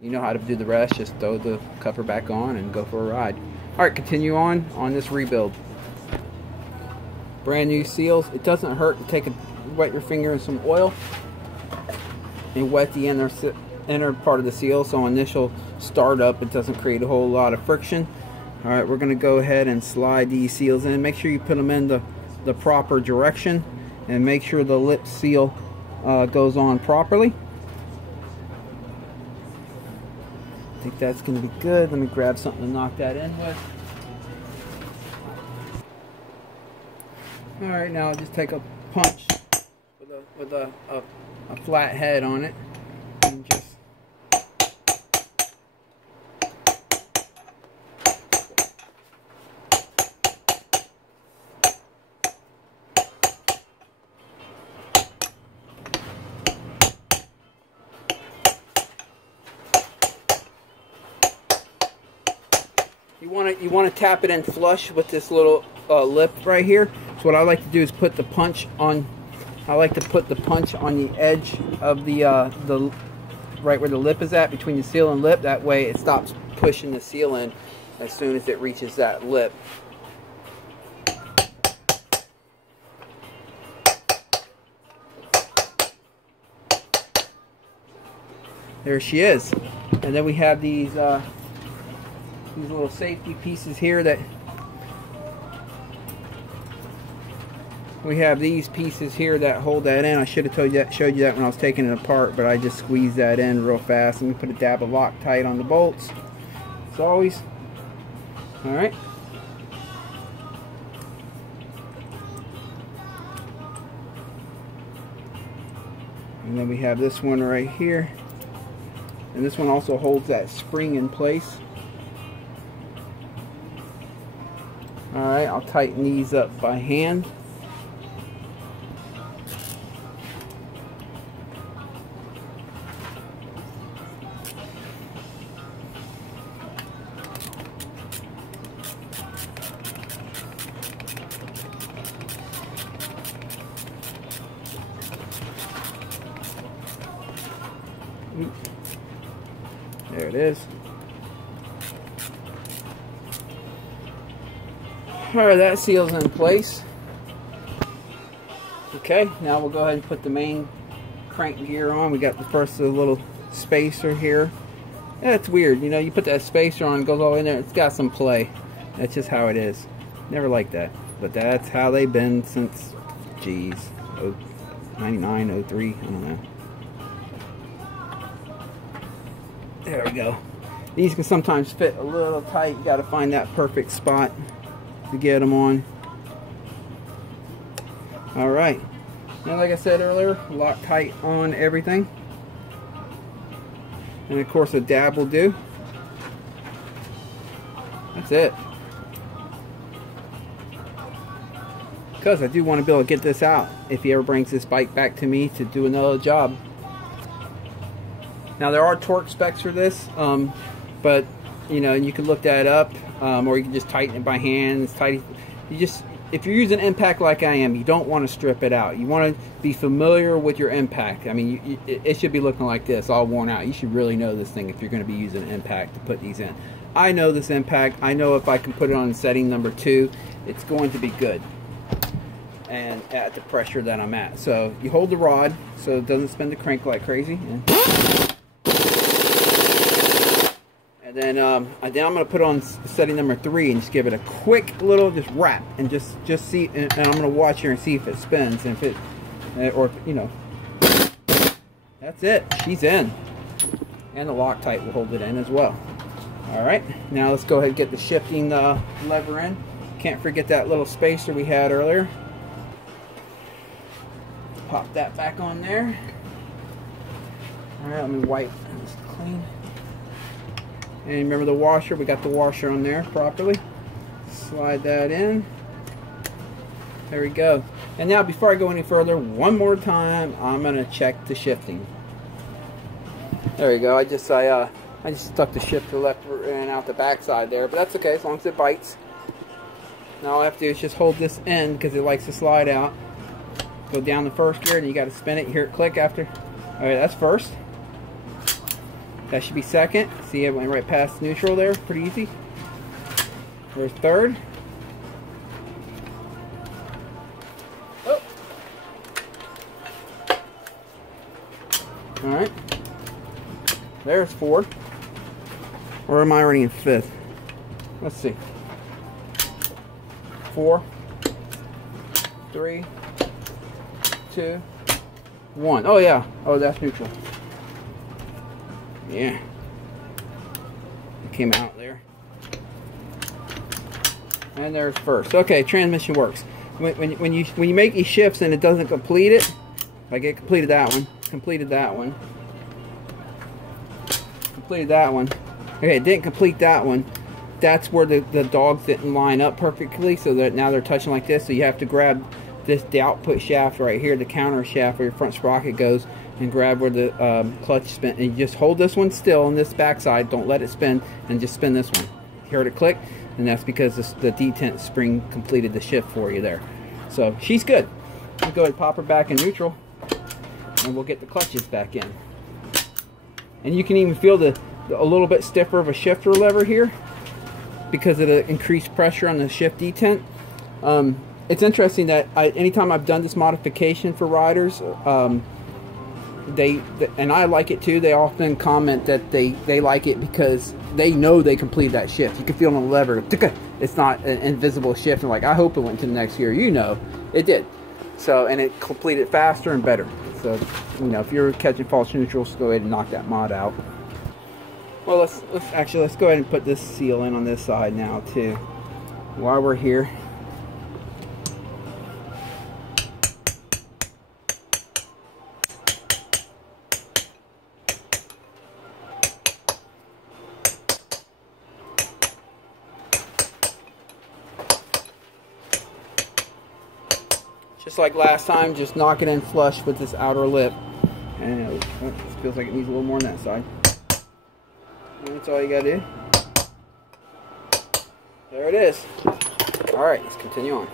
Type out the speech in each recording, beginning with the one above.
You know how to do the rest. Just throw the cover back on and go for a ride. Alright, continue on this rebuild. Brand new seals. It doesn't hurt to wet your finger in some oil and wet the inner part of the seal, so initial startup it doesn't create a whole lot of friction. Alright, we're going to go ahead and slide these seals in. Make sure you put them in the proper direction and make sure the lip seal goes on properly. I think that's going to be good. Let me grab something to knock that in with. Alright, now I'll just take a punch with a flat head on it and just you want to tap it in flush with this little lip right here. So what I like to do is put the punch on. I like to put the punch on the edge of the right where the lip is at, between the seal and lip. That way it stops pushing the seal in as soon as it reaches that lip. There she is. And then we have these little safety pieces here that we have these pieces here that hold that in. I should have showed you that when I was taking it apart, but I just squeezed that in real fast. Let me put a dab of Loctite on the bolts as always. Alright, and then we have this one right here, and this one also holds that spring in place. Alright, I'll tighten these up by hand. There it is. Alright, that seal's in place. Okay, now we'll go ahead and put the main crank gear on. We got the first little spacer here. Yeah, it's weird, you know, you put that spacer on, it goes all in there, it's got some play. That's just how it is. Never liked that. But that's how they've been since, geez, 99, 03, I don't know. There we go. These can sometimes fit a little tight. You got to find that perfect spot to get them on. Alright. Now, like I said earlier, Loctite on everything. And of course a dab will do. That's it. Because I do want to be able to get this out if he ever brings this bike back to me to do another job. Now there are torque specs for this, but you know, you can look that up, or you can just tighten it by hand. It's tight. If you're using impact like I am, you don't want to strip it out. You want to be familiar with your impact. I mean, it should be looking like this, all worn out. You should really know this thing if you're going to be using impact to put these in. I know this impact. I know if I can put it on setting number 2, it's going to be good. And at the pressure that I'm at. So you hold the rod so it doesn't spin the crank like crazy. And then I'm going to put on setting number 3 and just give it a quick little just wrap and just see, and I'm going to watch here and see if it spins, and if it, or you know, that's it. She's in, and the Loctite will hold it in as well. All right, now let's go ahead and get the shifting lever in. Can't forget that little spacer we had earlier. Pop that back on there. All right, let me wipe this clean. And remember the washer, we got the washer on there properly. Slide that in. There we go. And now before I go any further, one more time, I'm gonna check the shifting. There we go. I just stuck the shifter left and out the back side there, but that's okay as long as it bites. Now all I have to do is just hold this end because it likes to slide out. Go down the first gear and you got to spin it. You hear it click after. Alright, that's first. That should be second. See, it went right past neutral there. Pretty easy. There's third. Oh. Alright. There's fourth. Or am I already in fifth? Let's see. 4, 3, 2, 1. Oh yeah. Oh, that's neutral. Yeah. It came out there. And there's first. Okay, transmission works. When you make these shifts and it doesn't complete it, like it completed that one, completed that one, completed that one. Okay, it didn't complete that one. That's where the dogs didn't line up perfectly, so that now they're touching like this. So you have to grab the output shaft right here, the counter shaft where your front sprocket goes, and grab where the clutch spin. And you just hold this one still on this backside. Don't let it spin, and just spin this one. You heard it click, and that's because the detent spring completed the shift for you there. So she's good. We'll go ahead and pop her back in neutral, and we'll get the clutches back in. And you can even feel a little bit stiffer of a shifter lever here because of the increased pressure on the shift detent. It's interesting that anytime I've done this modification for riders, and I like it too, they often comment that they like it because they know they completed that shift. You can feel on the lever, it's not an invisible shift, and like, I hope it went to the next gear. You know, it did. So, and it completed faster and better. So, you know, if you're catching false neutrals, go ahead and knock that mod out. Well, let's go ahead and put this seal in on this side now too, while we're here. Just like last time, just knock it in flush with this outer lip. And it feels like it needs a little more on that side. And that's all you gotta do. There it is. Alright, let's continue on.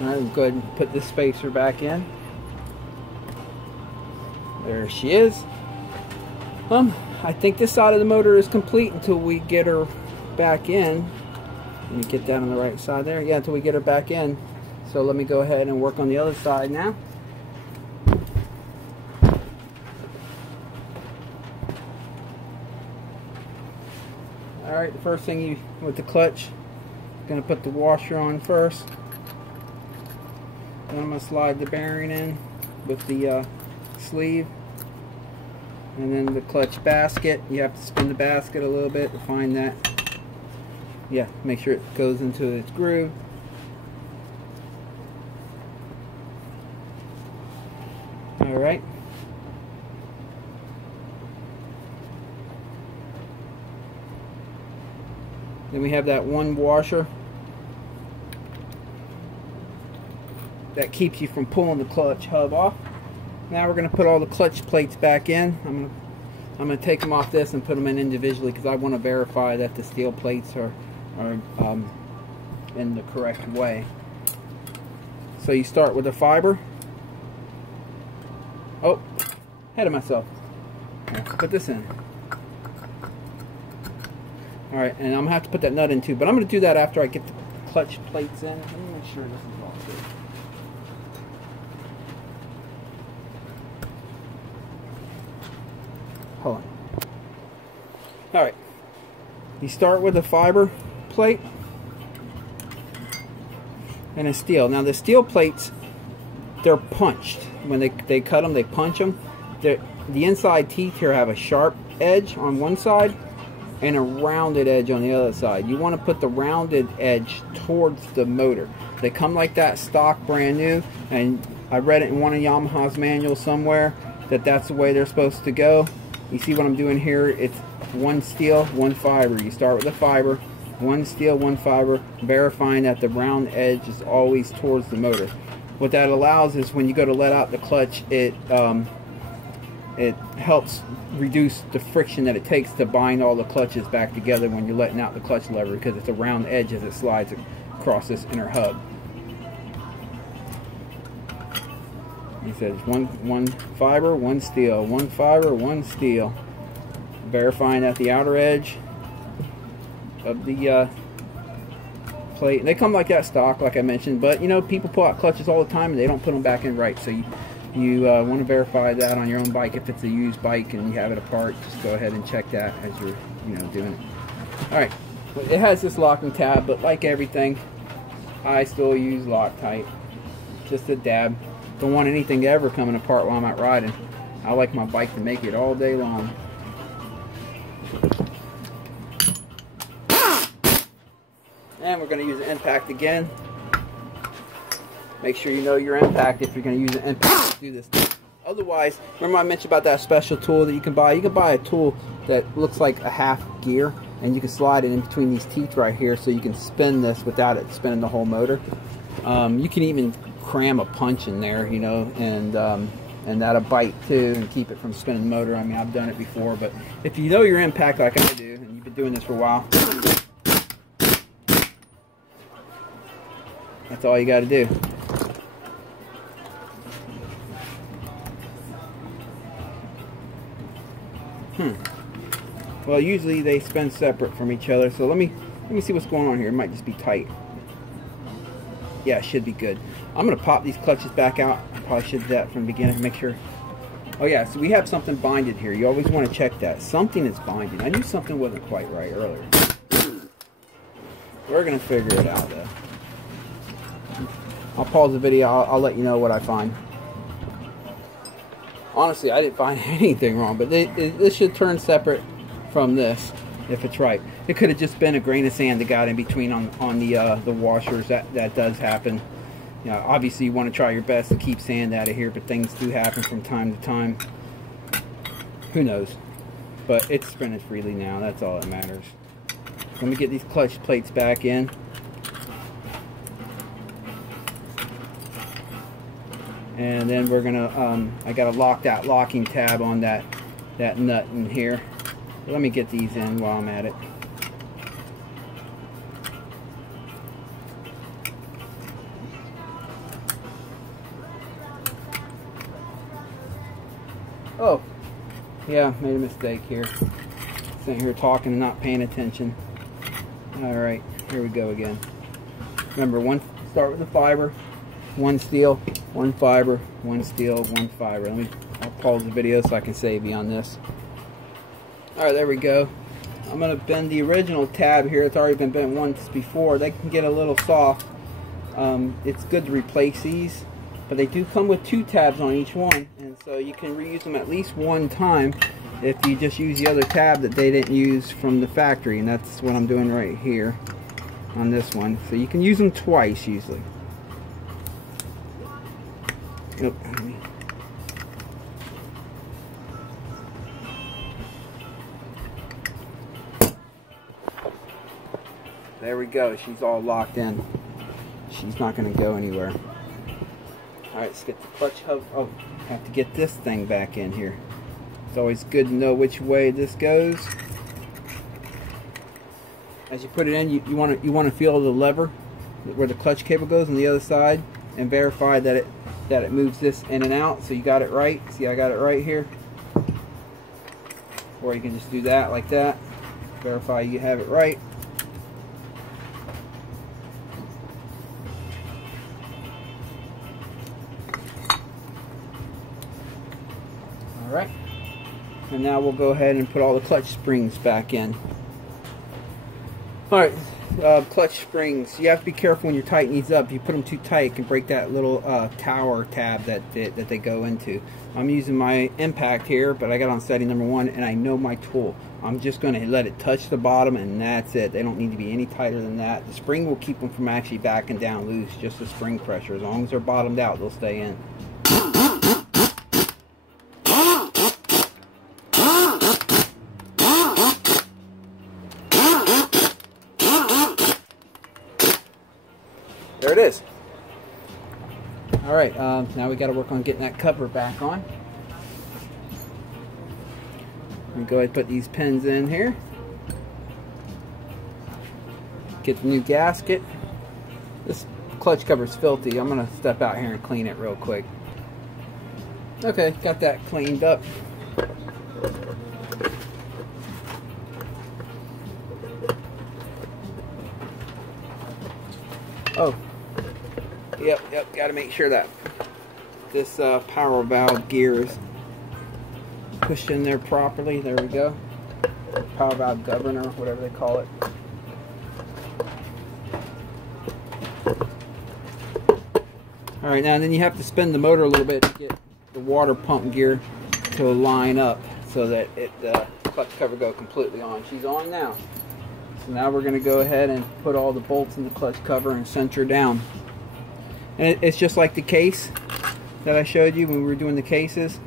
Alright, let's go ahead and put this spacer back in. There she is. I think this side of the motor is complete until we get her back in. Let me get that on the right side there. Yeah, until we get her back in. So let me go ahead and work on the other side now. Alright, the first thing with the clutch, going to put the washer on first. Then I'm going to slide the bearing in with the sleeve. And then the clutch basket. You have to spin the basket a little bit to find that. Yeah, make sure it goes into its groove. Alright. Then we have that one washer that keeps you from pulling the clutch hub off. Now we're going to put all the clutch plates back in. I'm going to take them off this and put them in individually because I want to verify that the steel plates are in the correct way. So you start with the fiber. Oh, ahead of myself. Put this in. Alright, and I'm going to have to put that nut in too, but I'm going to do that after I get the clutch plates in. Let me make sure this is all good. Hold on. Alright, you start with a fiber plate and a steel. Now the steel plates, they're punched. When they cut them, they punch them. The inside teeth here have a sharp edge on one side and a rounded edge on the other side. You want to put the rounded edge towards the motor. They come like that stock brand new, and I read it in one of Yamaha's manuals somewhere that that's the way they're supposed to go. You see what I'm doing here? It's one steel, one fiber. You start with the fiber, one steel, one fiber, verifying that the round edge is always towards the motor. What that allows is when you go to let out the clutch, it helps reduce the friction that it takes to bind all the clutches back together when you're letting out the clutch lever, because it's a round edge as it slides across this inner hub. He says one fiber, one steel, one fiber, one steel. Verifying that the outer edge of the plate, and they come like that stock, like I mentioned, but you know, people pull out clutches all the time and they don't put them back in right, so you want to verify that on your own bike. If it's a used bike and you have it apart, just go ahead and check that as you're doing it. Alright, it has this locking tab, but like everything, I still use Loctite. Just a dab. Don't want anything ever coming apart while I'm out riding. I like my bike to make it all day long. And we're going to use an impact again. Make sure you know your impact if you're going to use an impact to do this thing. Otherwise, remember I mentioned about that special tool that you can buy? You can buy a tool that looks like a half gear, and you can slide it in between these teeth right here so you can spin this without it spinning the whole motor. You can even cram a punch in there, you know, and that'll bite too and keep it from spinning the motor. I mean, I've done it before, but if you know your impact like I do, and you've been doing this for a while, that's all you got to do. Well, usually they spin separate from each other, so let me see what's going on here. It might just be tight. Yeah, it should be good. I'm going to pop these clutches back out. I probably should do that from the beginning, make sure. Oh yeah, so we have something binded here. You always want to check that. Something is binding. I knew something wasn't quite right earlier. We're going to figure it out though. I'll pause the video. I'll let you know what I find. Honestly, I didn't find anything wrong, but this should turn separate from this if it's right. It could have just been a grain of sand that got in between on the washers. That does happen. You know, obviously you want to try your best to keep sand out of here, but things do happen from time to time. Who knows? But it's spinning freely now. That's all that matters. Let me get these clutch plates back in. And then we're gonna, I got a locking tab on that nut in here. Let me get these in while I'm at it. Oh, yeah, made a mistake here. Sitting here talking and not paying attention. Alright, here we go again. Remember, start with the fiber. One steel, one fiber, one steel, one fiber. I'll pause the video so I can save you on this. Alright, there we go. I'm going to bend the original tab here. It's already been bent once before. They can get a little soft. It's good to replace these, but they do come with 2 tabs on each one, and so you can reuse them at least one time if you just use the other tab that they didn't use from the factory, and that's what I'm doing right here on this one. So you can use them twice usually. Nope. There we go. She's all locked in. She's not going to go anywhere. Alright, let's get the clutch hub. Oh, have to get this thing back in here. It's always good to know which way this goes. As you put it in, you want to feel the lever where the clutch cable goes on the other side, and verify that it moves this in and out. So you got it right. See, I got it right here. Or you can just do that like that. Verify you have it right. Alright. And now we'll go ahead and put all the clutch springs back in. Alright, clutch springs. You have to be careful when you're tightening these up. If you put them too tight, it can break that little tower tab that they go into. I'm using my impact here, but I got on setting number 1, and I know my tool. I'm just going to let it touch the bottom, and that's it. They don't need to be any tighter than that. The spring will keep them from actually backing down loose, just the spring pressure. As long as they're bottomed out, they'll stay in. There it is. Alright, now we got to work on getting that cover back on. Let me go ahead and put these pins in here. Get the new gasket. This clutch cover is filthy. I'm going to step out here and clean it real quick. Okay, got that cleaned up. Oh, yep, got to make sure that this power valve gear is pushed in there properly. There we go. Power valve governor, whatever they call it. Alright, now then you have to spin the motor a little bit to get the water pump gear to line up so that the clutch cover go completely on. She's on now. So now we're going to go ahead and put all the bolts in the clutch cover and center down. And it's just like the case that I showed you when we were doing the cases.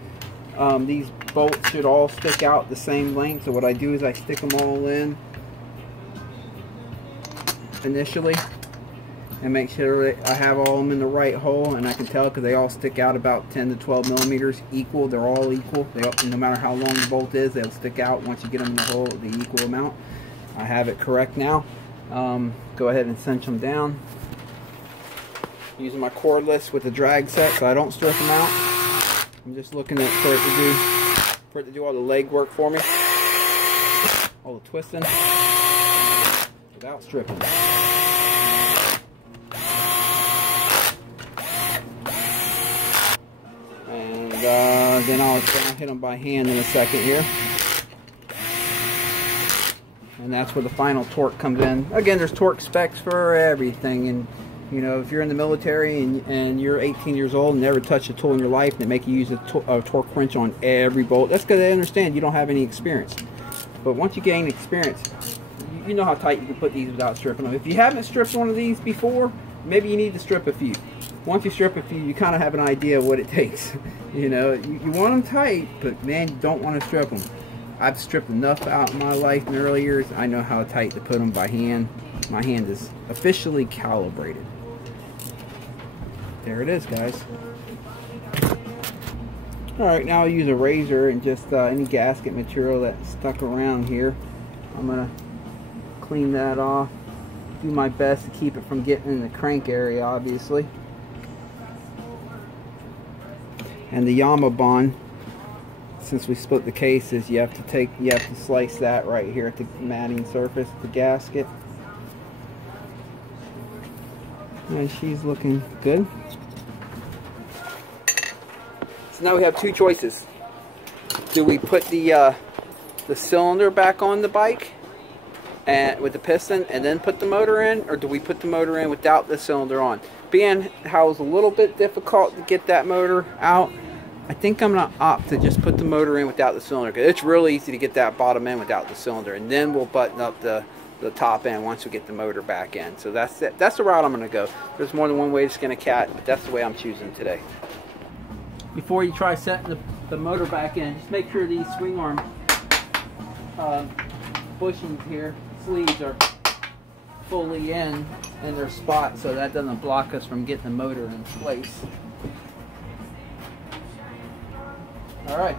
These bolts should all stick out the same length. So what I do is I stick them all in initially and make sure that I have all of them in the right hole, and I can tell because they all stick out about 10 to 12 millimeters equal. They're all equal. No matter how long the bolt is, they'll stick out once you get them in the hole the equal amount. I have it correct now. Go ahead and cinch them down using my cordless with the drag set so I don't strip them out. I'm just looking for it to do all the leg work for me, all the twisting without stripping. And then I'll hit them by hand in a second here. And that's where the final torque comes in. Again, there's torque specs for everything, and you know, if you're in the military and you're 18 years old and never touched a tool in your life, and they make you use a torque wrench on every bolt, that's because they understand you don't have any experience. But once you gain experience, you know how tight you can put these without stripping them. If you haven't stripped one of these before, maybe you need to strip a few. Once you strip a few, you kind of have an idea of what it takes. You know, you want them tight, but man, you don't want to strip them. I've stripped enough out in my life in the early years. I know how tight to put them by hand. My hand is officially calibrated. There it is, guys. Alright, now I'll use a razor and just any gasket material that's stuck around here. I'm going to clean that off. Do my best to keep it from getting in the crank area, obviously. And the Yamaha bond, since we split the cases, you have to slice that right here at the matting surface, the gasket. And she's looking good. So now we have two choices. Do we put the cylinder back on the bike and with the piston and then put the motor in, or do we put the motor in without the cylinder on? Being how it's a little bit difficult to get that motor out, I think I'm going to opt to just put the motor in without the cylinder, because it's really easy to get that bottom end without the cylinder, and then we'll button up the top end once we get the motor back in. So that's it. That's the route I'm going to go. There's more than one way to skin a cat, but that's the way I'm choosing today. Before you try setting the motor back in, just make sure these swing arm bushings here, sleeves, are fully in their spot, so that doesn't block us from getting the motor in place. Alright.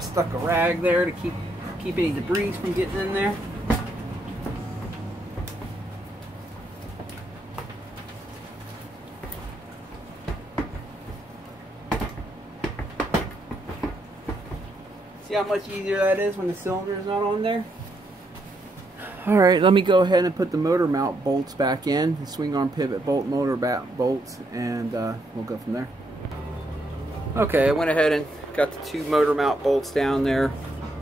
Stuck a rag there to keep any debris from getting in there. See how much easier that is when the cylinder is not on there? Alright, let me go ahead and put the motor mount bolts back in, the swing arm pivot bolt, motor bolts, and we'll go from there. Okay, I went ahead and got the two motor mount bolts down there,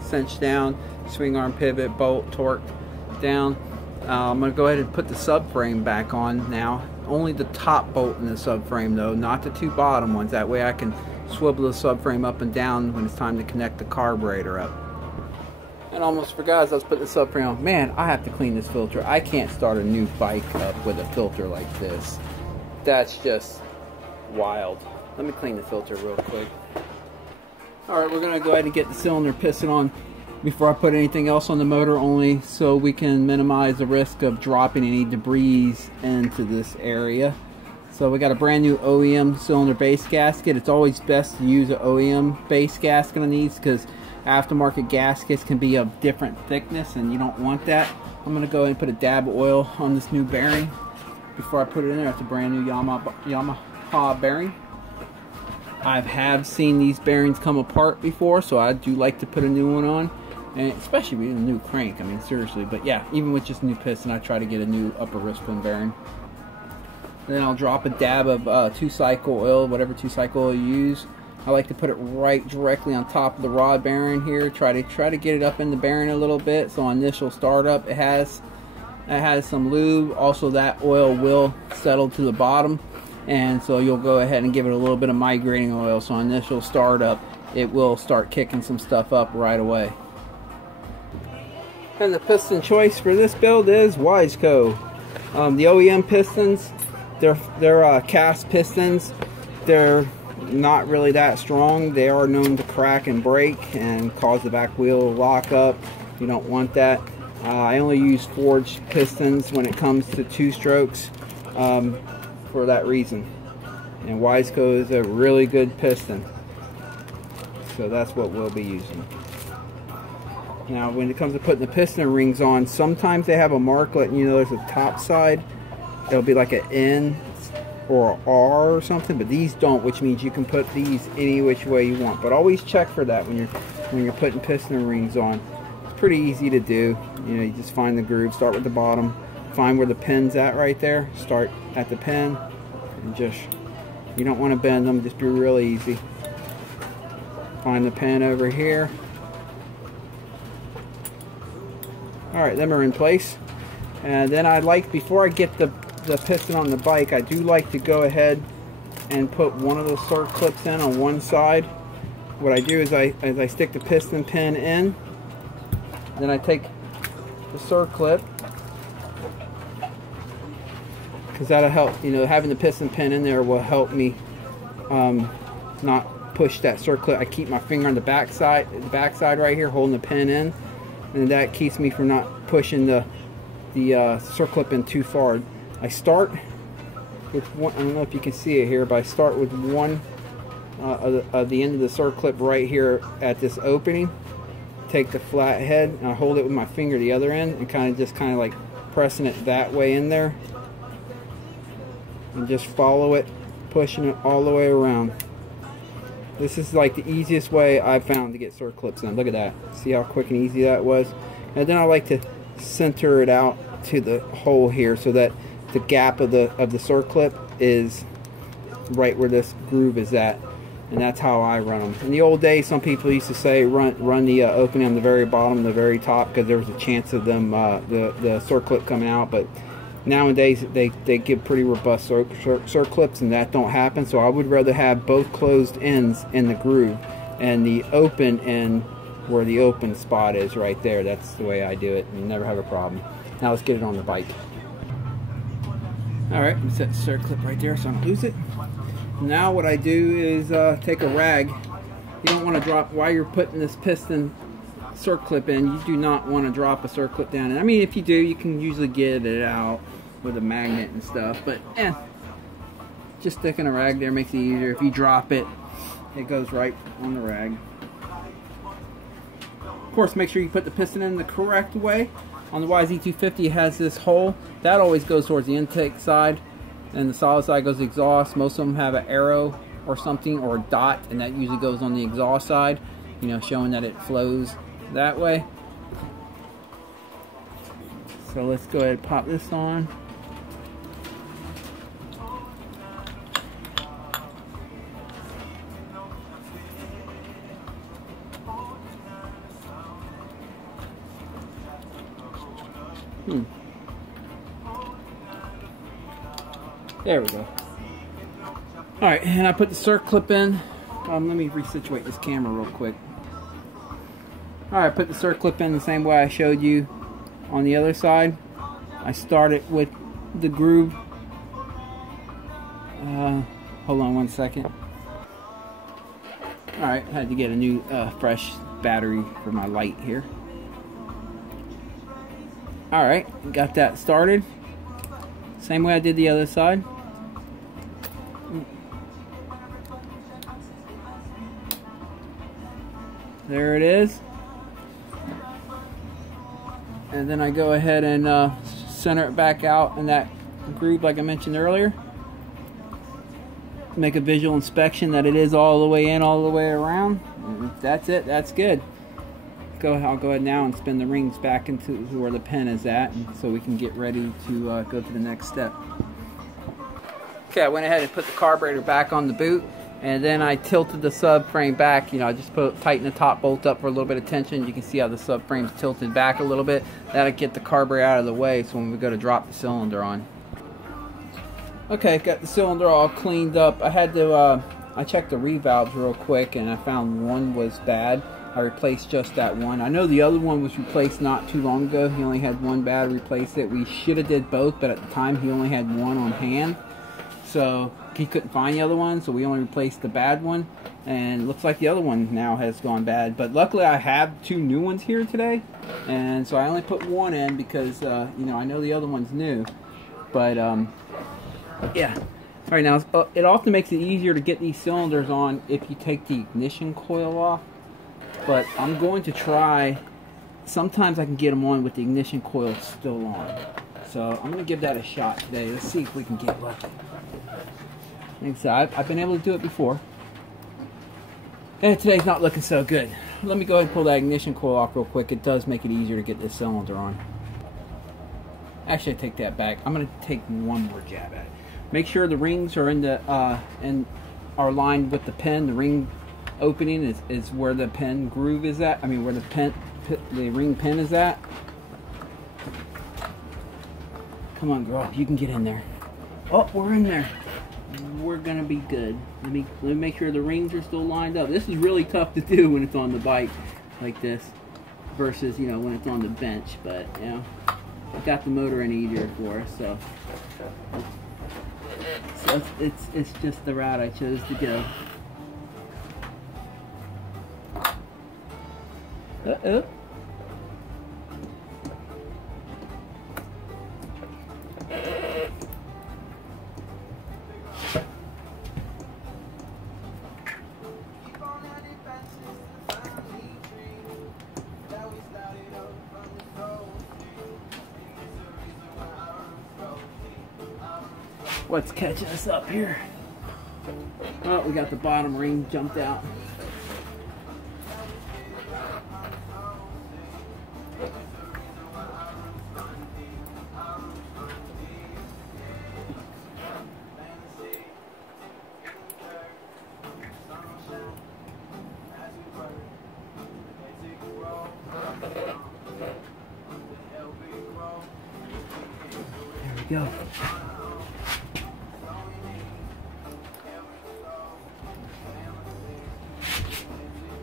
cinched down, swing arm pivot bolt torqued down. I'm going to go ahead and put the subframe back on now. Only the top bolt in the subframe though, not the two bottom ones. That way I can swivel the subframe up and down when it's time to connect the carburetor up. And almost forgot as I was putting the subframe on, man, I have to clean this filter. I can't start a new bike up with a filter like this. That's just wild. Let me clean the filter real quick. Alright, we're going to go ahead and get the cylinder piston on before I put anything else on the motor, only so we can minimize the risk of dropping any debris into this area. So we got a brand new OEM cylinder base gasket. It's always best to use an OEM base gasket on these because aftermarket gaskets can be of different thickness and you don't want that. I'm going to go ahead and put a dab of oil on this new bearing before I put it in there. It's a brand new Yamaha Yamaha bearing. I have seen these bearings come apart before, so I do like to put a new one on, and especially with a new crank. I mean, seriously. But yeah, even with just a new piston, I try to get a new upper wrist pin bearing. Then I'll drop a dab of 2-cycle oil, whatever 2-cycle oil you use. I like to put it right directly on top of the rod bearing here. Try to get it up in the bearing a little bit, so on initial startup it has some lube. Also, that oil will settle to the bottom, and so you'll go ahead and give it a little bit of migrating oil, so on initial startup it will start kicking some stuff up right away. And the piston choice for this build is YZ250. The OEM pistons, they're cast pistons. They're not really that strong. They are known to crack and break and cause the back wheel lock up. You don't want that. I only use forged pistons when it comes to 2-strokes for that reason. And YZ250 is a really good piston, so that's what we'll be using. Now, when it comes to putting the piston rings on, sometimes they have a mark letting you know there's a top side. It'll be like an N or an R or something, but these don't, which means you can put these any which way you want. But always check for that when you're putting piston rings on. It's pretty easy to do. You know, you just find the groove, start with the bottom, find where the pin's at right there, start at the pin, and just, you don't want to bend them, just be real easy. Find the pin over here. Alright, them are in place. And then I like, before I get the piston on the bike, I do like to go ahead and put one of those circ clips in on one side. What I do is I stick the piston pin in, then I take the circ clip, because that'll help, you know, having the piston pin in there will help me not push that circ clip. I keep my finger on the back side right here, holding the pin in, and that keeps me from not pushing the circ clip in too far. I start with one, I don't know if you can see it here, but I start with one of the end of the circ clip right here at this opening. Take the flat head and I hold it with my finger the other end, and kind of like pressing it that way in there, and just follow it, pushing it all the way around. This is like the easiest way I've found to get circ clips in. Look at that. See how quick and easy that was? And then I like to center it out to the hole here, so that the gap of the circ clip is right where this groove is at, and that's how I run them. In the old days, some people used to say run the opening on the very bottom and the very top, because there was a chance of them the circ clip coming out. But nowadays they give pretty robust circ clips, and that don't happen. So I would rather have both closed ends in the groove, and the open end where the open spot is right there. That's the way I do it, and you never have a problem. Now let's get it on the bike. Alright, I'm set the circ clip right there so I don't lose it. Now what I do is take a rag. You don't want to drop, while you're putting this piston circ clip in, you do not want to drop a circ clip down. And I mean, if you do, you can usually get it out with a magnet and stuff, but just sticking a rag there makes it easier. If you drop it, it goes right on the rag. Of course, make sure you put the piston in the correct way. On the YZ250, it has this hole that always goes towards the intake side, and the solid side goes exhaust. Most of them have an arrow or something, or a dot, and that usually goes on the exhaust side, you know, showing that it flows that way. So let's go ahead and pop this on. There we go. Alright, and I put the circ clip in. Let me resituate this camera real quick. Alright, I put the circ clip in the same way I showed you on the other side. I started with the groove. Hold on one second. Alright, I had to get a new fresh battery for my light here. Alright, got that started. Same way I did the other side. There it is. And then I go ahead and center it back out in that groove like I mentioned earlier. make a visual inspection that it is all the way in, all the way around. That's it. That's good. I'll go ahead now and spin the rings back into where the pin is at, so we can get ready to go to the next step. Okay, I went ahead and put the carburetor back on the boot, and then I tilted the subframe back. You know, I just tighten the top bolt up for a little bit of tension. You can see how the subframe's tilted back a little bit. That'll get the carburetor out of the way, so when we go to drop the cylinder on. Okay, got the cylinder all cleaned up. I had to, I checked the revalves real quick, and I found one was bad. I replaced just that one. I know the other one was replaced not too long ago. He only had one bad, replaced it. We should have did both, but at the time he only had one on hand. So he couldn't find the other one, so we only replaced the bad one. And it looks like the other one now has gone bad. But luckily I have two new ones here today. And so I only put one in because, you know, I know the other one's new. But, yeah. All right, now, it often makes it easier to get these cylinders on if you take the ignition coil off. But I'm going to try. Sometimes I can get them on with the ignition coil still on. So I'm going to give that a shot today. Let's see if we can get lucky. Like I said, I've been able to do it before. And today's not looking so good. Let me go ahead and pull that ignition coil off real quick. It does make it easier to get this cylinder on. Actually, I take that back. I'm going to take one more jab at it. Make sure the rings are in the and are lined with the pin. The ring opening is where the pin groove is at. I mean, where the ring pin is at. Come on, girl, you can get in there. Oh, we're in there. We're gonna be good. Let me make sure the rings are still lined up. This is really tough to do when it's on the bike like this, versus, you know, when it's on the bench. But you know, I got the motor in easier for us, so it's just the route I chose to go. Uh-oh. What's catching us up here? Oh, we got the bottom ring jumped out. There we go.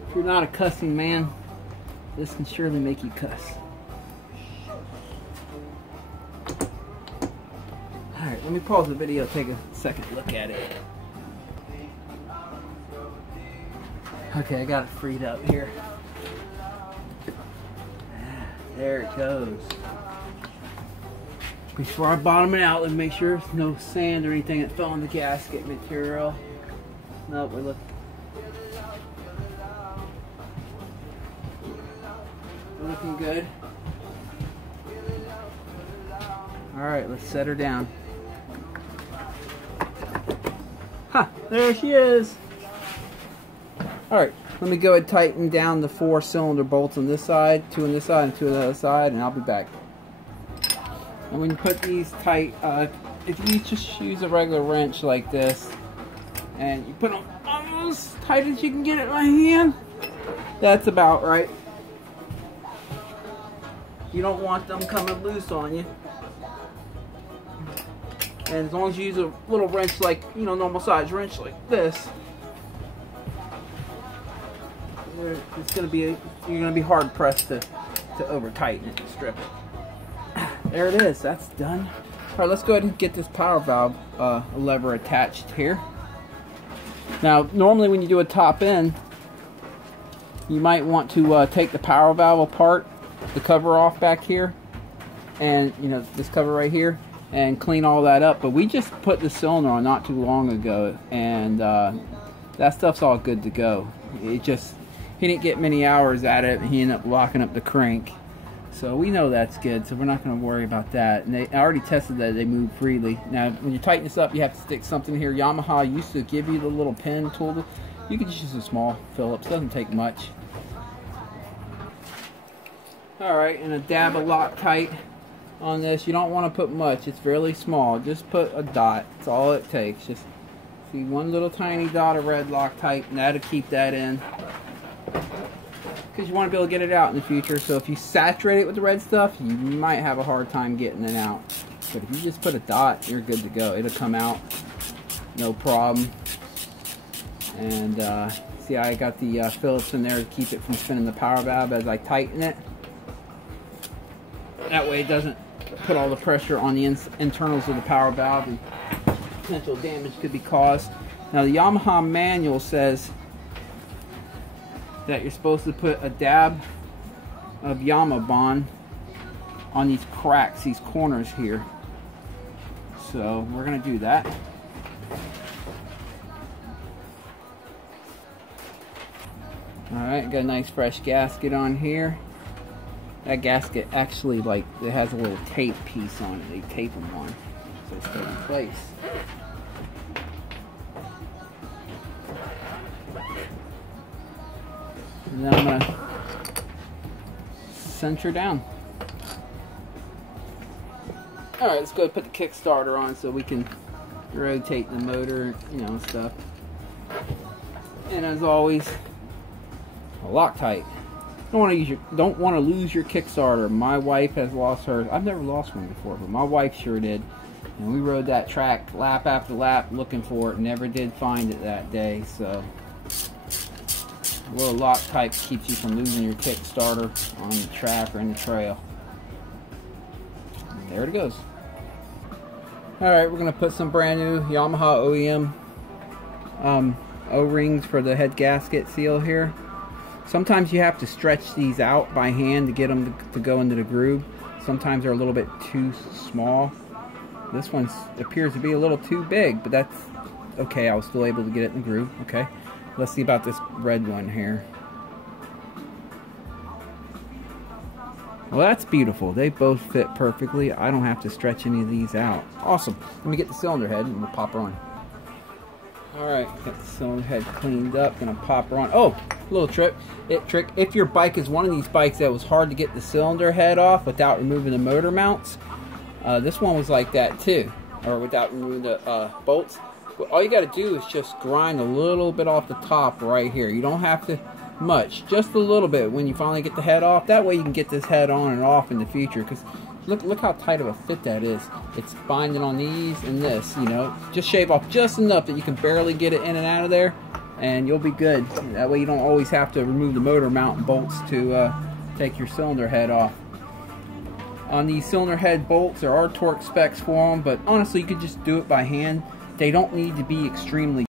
If you're not a cussing man, this can surely make you cuss. Alright, let me pause the video, take a second look at it. Okay, I got it freed up here. There it goes. Before I bottom it out, let me make sure there's no sand or anything that fell on the gasket material. Nope, we're looking good. Alright, let's set her down. Ha! There she is! Alright, let me go ahead and tighten down the 4 cylinder bolts on this side, 2 on this side and 2 on the other side, and I'll be back. And when you put these tight, if you just use a regular wrench like this, and you put them almost as tight as you can get it in my hand, that's about right. You don't want them coming loose on you. And as long as you use a little wrench like, you know, normal size wrench like this, it's gonna be you're gonna be hard pressed to over tighten it and strip it. There it is. That's done. All right, let's go ahead and get this power valve lever attached here. Now, normally when you do a top end, you might want to take the power valve apart, the cover off back here, and you know, this cover right here, and clean all that up. But we just put the cylinder on not too long ago, and that stuff's all good to go. He didn't get many hours at it, and he ended up locking up the crank. So we know that's good, so we're not going to worry about that. And I already tested that they move freely. Now, when you tighten this up, you have to stick something here. Yamaha used to give you the little pin tool. You can just use a small Phillips. Doesn't take much. Alright, and a dab of Loctite on this. You don't want to put much. It's fairly small. Just put a dot. That's all it takes. Just see one little tiny dot of red Loctite, and that'll keep that in. Because you want to be able to get it out in the future. So if you saturate it with the red stuff, you might have a hard time getting it out. But if you just put a dot, you're good to go. It'll come out no problem. And see, I got the Phillips in there to keep it from spinning the power valve as I tighten it. That way it doesn't put all the pressure on the internals of the power valve, and potential damage could be caused. Now the Yamaha manual says that you're supposed to put a dab of Yamabond on these cracks, these corners here. So we're going to do that. Alright, got a nice fresh gasket on here. That gasket actually, like, it has a little tape piece on it. They tape them on so it's still in place. And then I'm going to center down. Alright, let's go ahead and put the Kickstarter on so we can rotate the motor, you know, and stuff. And as always, Loctite. Don't want to lose your Kickstarter. My wife has lost hers. I've never lost one before, but my wife sure did. And we rode that track lap after lap looking for it. Never did find it that day. So a little Loctite keeps you from losing your Kickstarter on the track or in the trail. And there it goes. Alright, we're going to put some brand new Yamaha OEM O-rings for the head gasket seal here. Sometimes you have to stretch these out by hand to get them to go into the groove. Sometimes they're a little bit too small. This one appears to be a little too big, but that's okay. I was still able to get it in the groove. Okay, let's see about this red one here. Well, that's beautiful. They both fit perfectly. I don't have to stretch any of these out. Awesome. Let me get the cylinder head and we'll pop her on. Alright, got the cylinder head cleaned up. Gonna pop her on. Oh, little trick. If your bike is one of these bikes that was hard to get the cylinder head off without removing the motor mounts, this one was like that too, or without removing the bolts. But all you got to do is just grind a little bit off the top right here. You don't have to much, just a little bit when you finally get the head off. That way you can get this head on and off in the future. Because look how tight of a fit that is. It's binding on these and this, you know. Just shave off just enough that you can barely get it in and out of there, and you'll be good. That way you don't always have to remove the motor mount and bolts to take your cylinder head off. On these cylinder head bolts, there are torque specs for them, but honestly you could just do it by hand. They don't need to be extremely